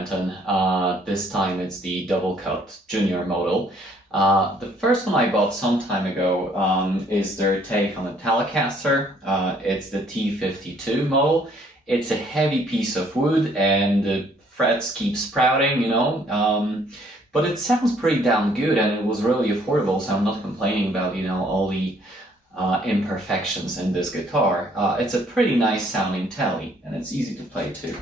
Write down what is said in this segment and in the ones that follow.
Benton. This time it's the double cut junior model. The first one I bought some time ago is their take on a Telecaster. It's the T52 model. It's a heavy piece of wood and the frets keep sprouting, but it sounds pretty damn good and it was really affordable, so I'm not complaining about, all the imperfections in this guitar. It's a pretty nice sounding Tele and it's easy to play too.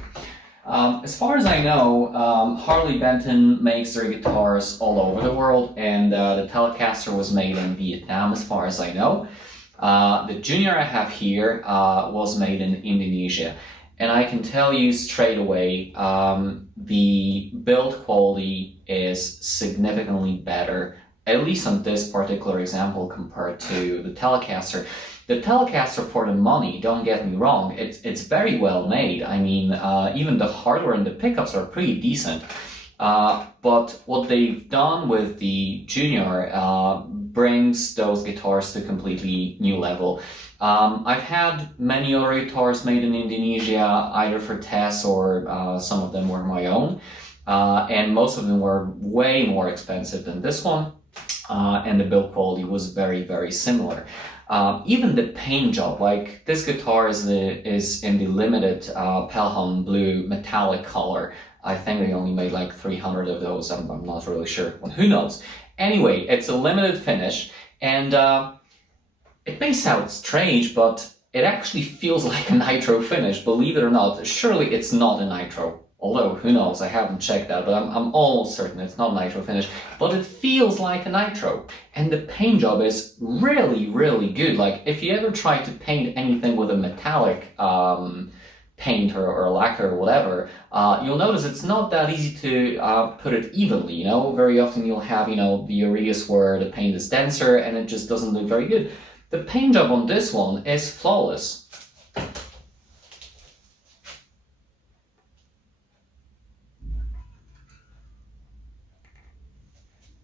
As far as I know, Harley Benton makes their guitars all over the world, and the Telecaster was made in Vietnam, as far as I know. The Junior I have here was made in Indonesia, and I can tell you straight away, the build quality is significantly better, at least on this particular example, compared to the Telecaster. The Telecaster, for the money, don't get me wrong, it's very well made. I mean, even the hardware and the pickups are pretty decent. But what they've done with the Junior brings those guitars to a completely new level. I've had many other guitars made in Indonesia, either for tests or some of them were my own. And most of them were way more expensive than this one. And the build quality was very, very similar. Even the paint job, like this guitar is in the limited pelhalm blue metallic color. I think they only made like 300 of those. I'm not really sure. Who knows? Anyway, it's a limited finish, and it may sound strange, but it actually feels like a nitro finish. Believe it or not, surely it's not a nitro. Although, who knows, I haven't checked that, but I'm almost certain it's not a nitro finish, but it feels like a nitro. And the paint job is really, really good. Like, if you ever try to paint anything with a metallic paint or lacquer or whatever, you'll notice it's not that easy to put it evenly, Very often you'll have, the areas where the paint is denser and it just doesn't look very good. The paint job on this one is flawless.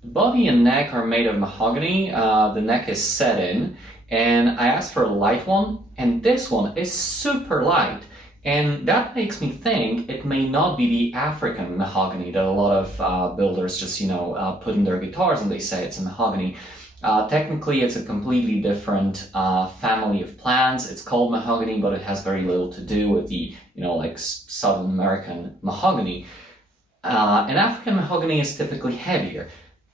The body and neck are made of mahogany. The neck is set in, and I asked for a light one, and this one is super light. And that makes me think it may not be the African mahogany that a lot of builders just, put in their guitars and they say it's a mahogany. Technically, it's a completely different family of plants. It's called mahogany, but it has very little to do with the, like Southern American mahogany. And African mahogany is typically heavier.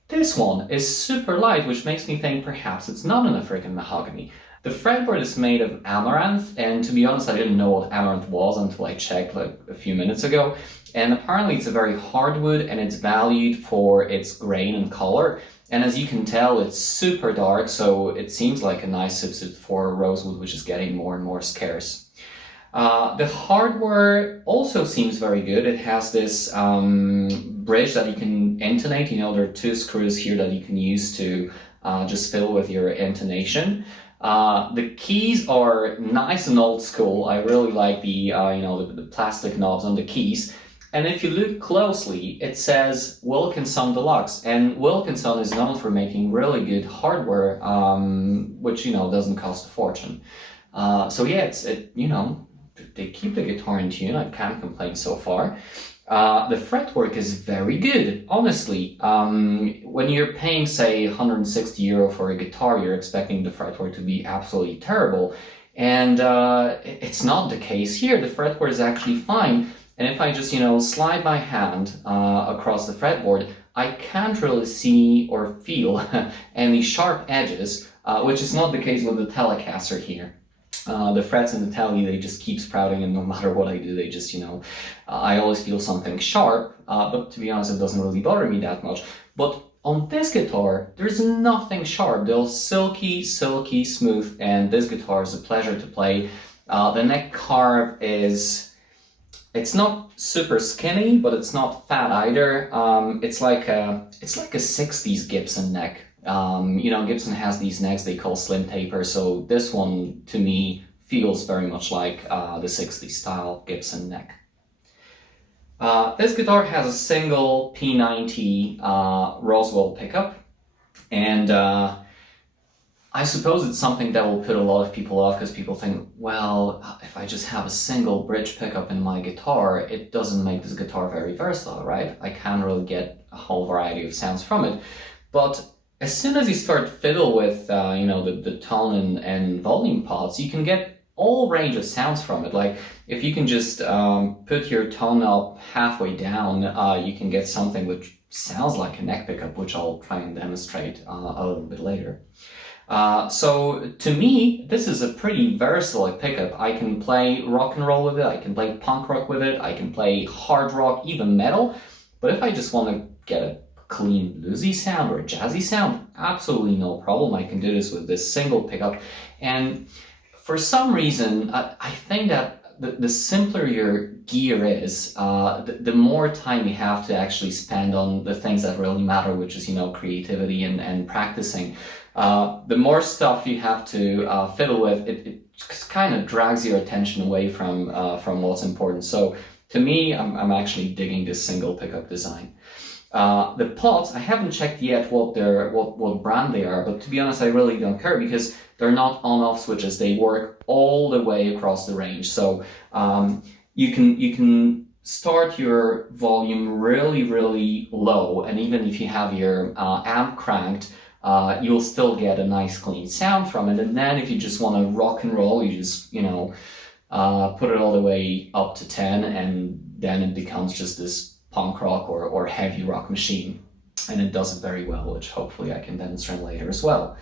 This one is super light, which makes me think perhaps it's not an African mahogany. The fretboard is made of amaranth, and to be honest, I didn't know what amaranth was until I checked like a few minutes ago. And apparently it's a very hard wood and it's valued for its grain and color. And as you can tell, it's super dark, so it seems like a nice substitute for rosewood, which is getting more and more scarce. The hardware also seems very good. It has this bridge that you can intonate. There are two screws here that you can use to just fill with your intonation. The keys are nice and old school. I really like the plastic knobs on the keys. And if you look closely, it says Wilkinson Deluxe, and Wilkinson is known for making really good hardware, which doesn't cost a fortune. So yeah, they keep the guitar in tune. I can't complain so far. The fretwork is very good, honestly. When you're paying, say, €160 for a guitar, you're expecting the fretwork to be absolutely terrible. And it's not the case here. The fretwork is actually fine. And if I just, slide my hand across the fretboard, I can't really see or feel any sharp edges, which is not the case with the Telecaster here. The frets in the Tele, they just keep sprouting, and no matter what I do, they just, I always feel something sharp, but to be honest, it doesn't really bother me that much. But on this guitar, there's nothing sharp. They're silky, silky smooth, and this guitar is a pleasure to play. The neck carve it's not super skinny, but it's not fat either. It's like a 60s Gibson neck. Gibson has these necks they call slim taper, so this one to me feels very much like the 60s style Gibson neck. This guitar has a single P90 Roswell pickup, and I suppose it's something that will put a lot of people off because people think, well, if I just have a single bridge pickup in my guitar, it doesn't make this guitar very versatile, right? I can't really get a whole variety of sounds from it. But as soon as you start fiddle with, the tone and volume pots, you can get all range of sounds from it. Like if you can just put your tone knob halfway down, you can get something which sounds like a neck pickup, which I'll try and demonstrate a little bit later. So to me, this is a pretty versatile pickup. I can play rock and roll with it, I can play punk rock with it, I can play hard rock, even metal. But if I just want to get a clean bluesy sound or a jazzy sound, absolutely no problem. I can do this with this single pickup. And for some reason, I think that the simpler your gear is, the more time you have to actually spend on the things that really matter, which is, creativity and practicing. The more stuff you have to fiddle with, it kind of drags your attention away from what's important. So to me, I'm actually digging this single pickup design. The pots, I haven't checked yet what brand they are, but to be honest, I really don't care because they're not on-off switches. They work all the way across the range. So you can start your volume really, really low, and even if you have your amp cranked, you'll still get a nice clean sound from it. And then if you just want to rock and roll, you just put it all the way up to 10, and then it becomes just this punk rock or heavy rock machine, and it does it very well, which hopefully I can demonstrate later as well.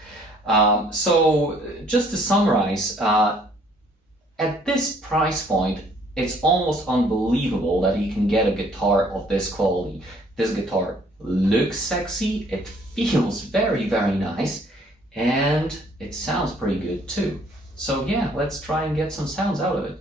So just to summarize, at this price point, it's almost unbelievable that you can get a guitar of this quality. This guitar looks sexy, it feels very, very nice, and it sounds pretty good too. So yeah, let's try and get some sounds out of it.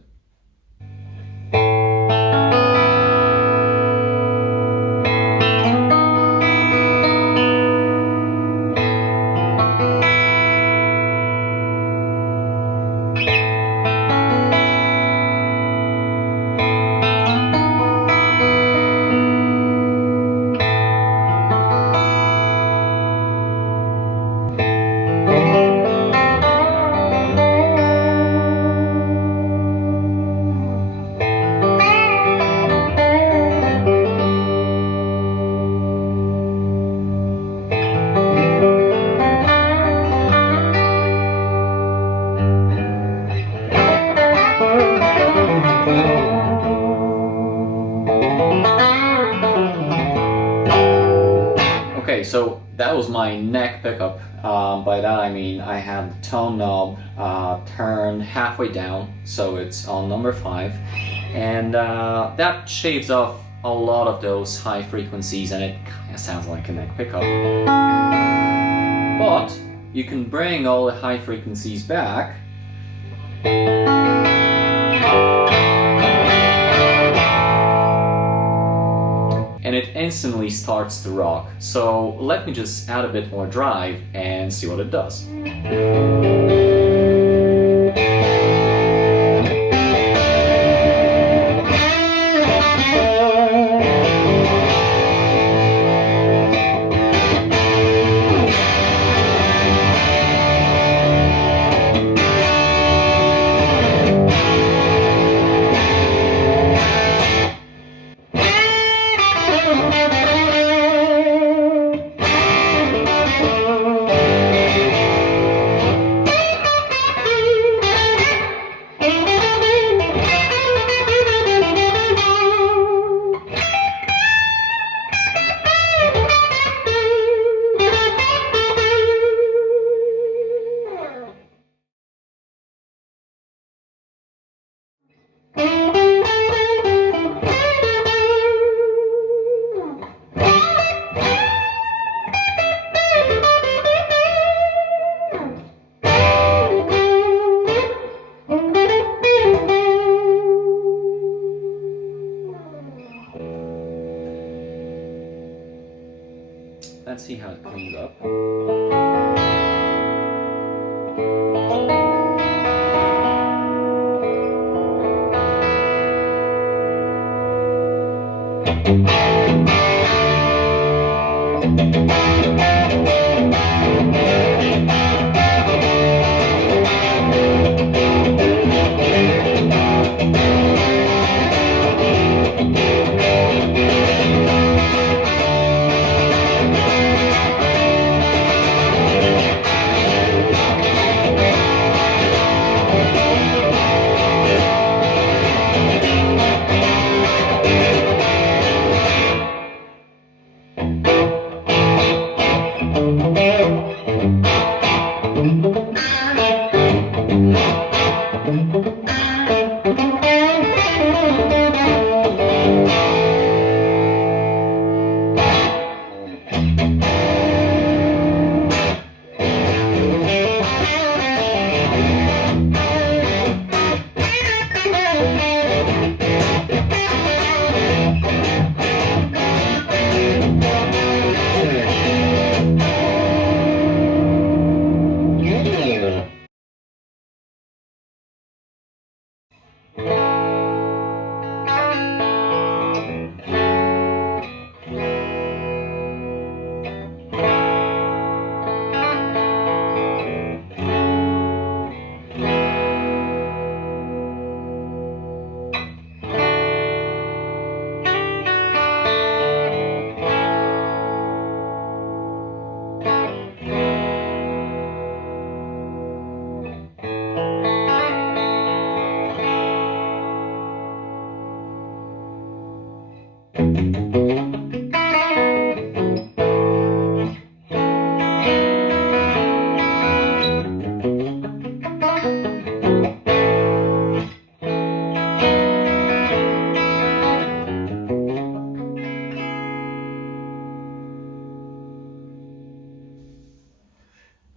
Okay, so that was my neck pickup. By that I mean I have the tone knob turned halfway down, so it's on number 5, and that shaves off a lot of those high frequencies, and it kind of sounds like a neck pickup. But you can bring all the high frequencies back. And it instantly starts to rock. So let me just add a bit more drive and see what it does. Let's see how it comes up.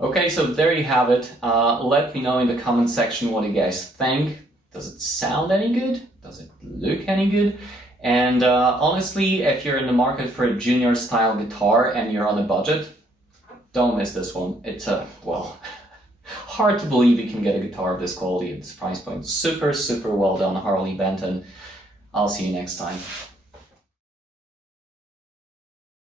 Okay, so there you have it. Let me know in the comment section what you guys think. Does it sound any good? Does it look any good? And honestly, if you're in the market for a junior style guitar and you're on a budget, don't miss this one. It's well, hard to believe you can get a guitar of this quality at this price point. Super, super well done, Harley Benton. I'll see you next time.